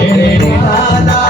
ஏழே ராதா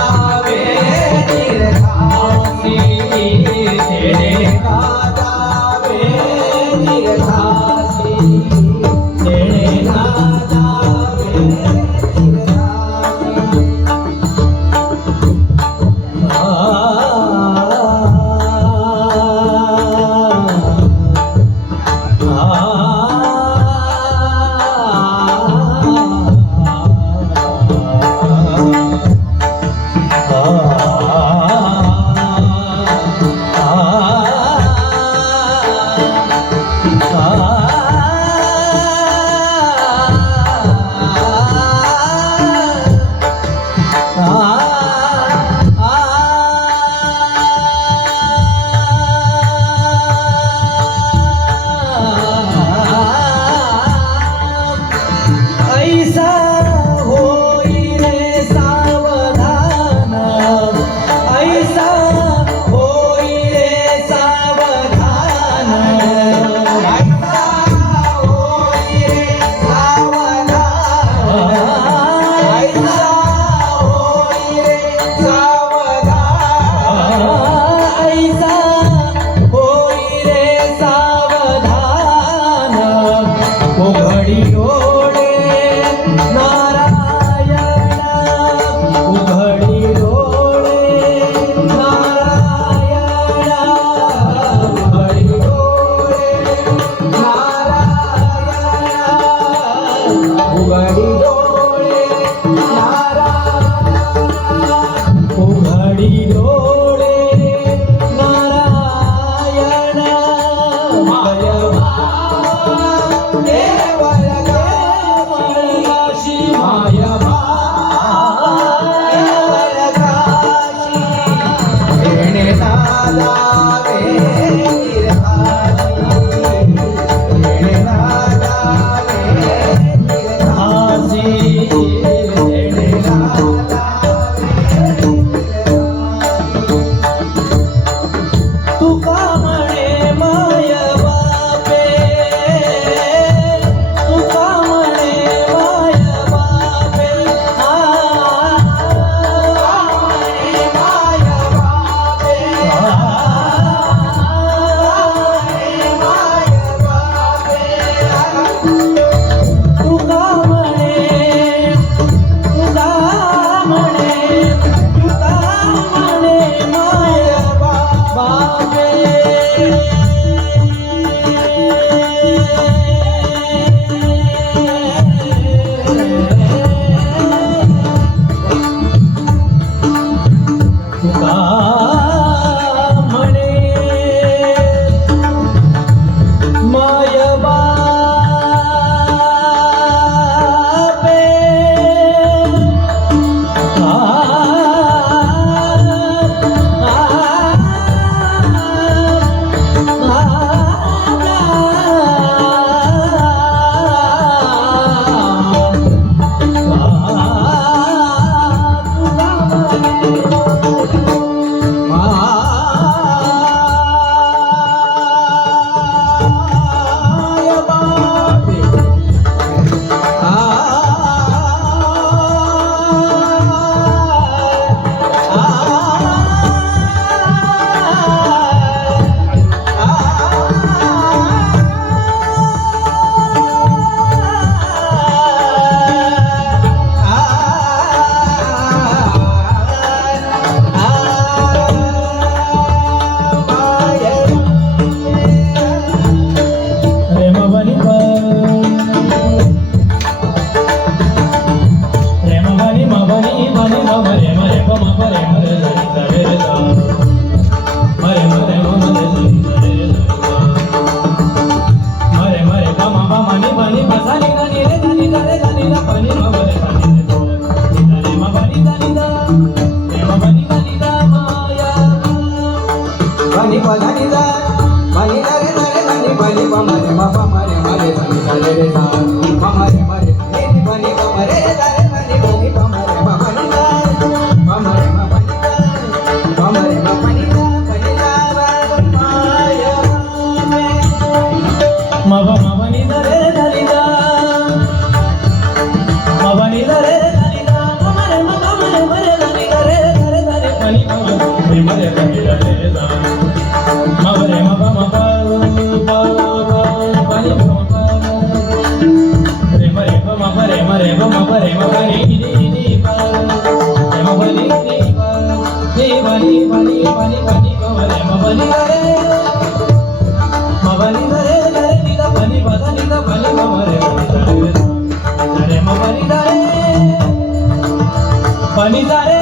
Panidare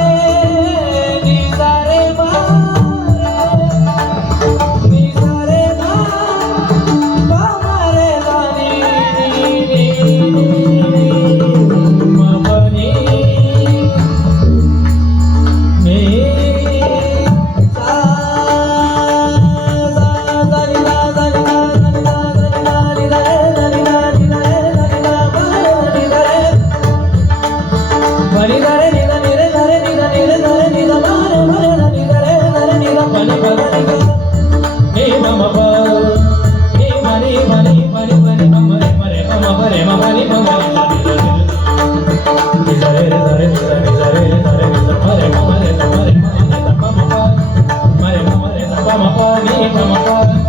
పని మమ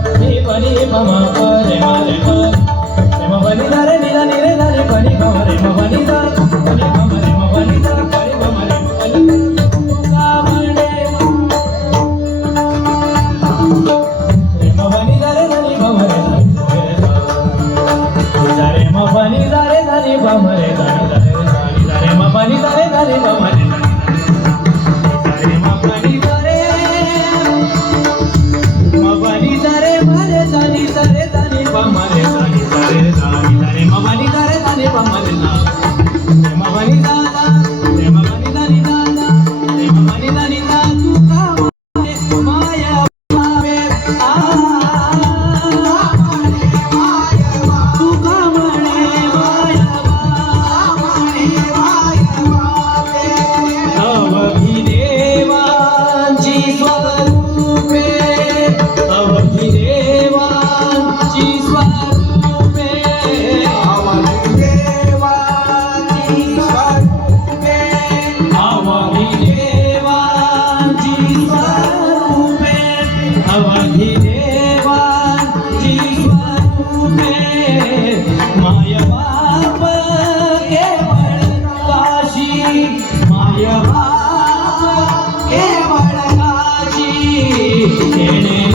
పని పని మమ పని మరే మమ పని దరే నిల నిరే దరే పని మమ రే మమ పని దా పని మమ రే మమ పని దా పని మమ రే మమ పని ధరే ధరే బమరే ధరే ధరే ధరే ధరే ధరే ధరే ధరే ధరే Yeah.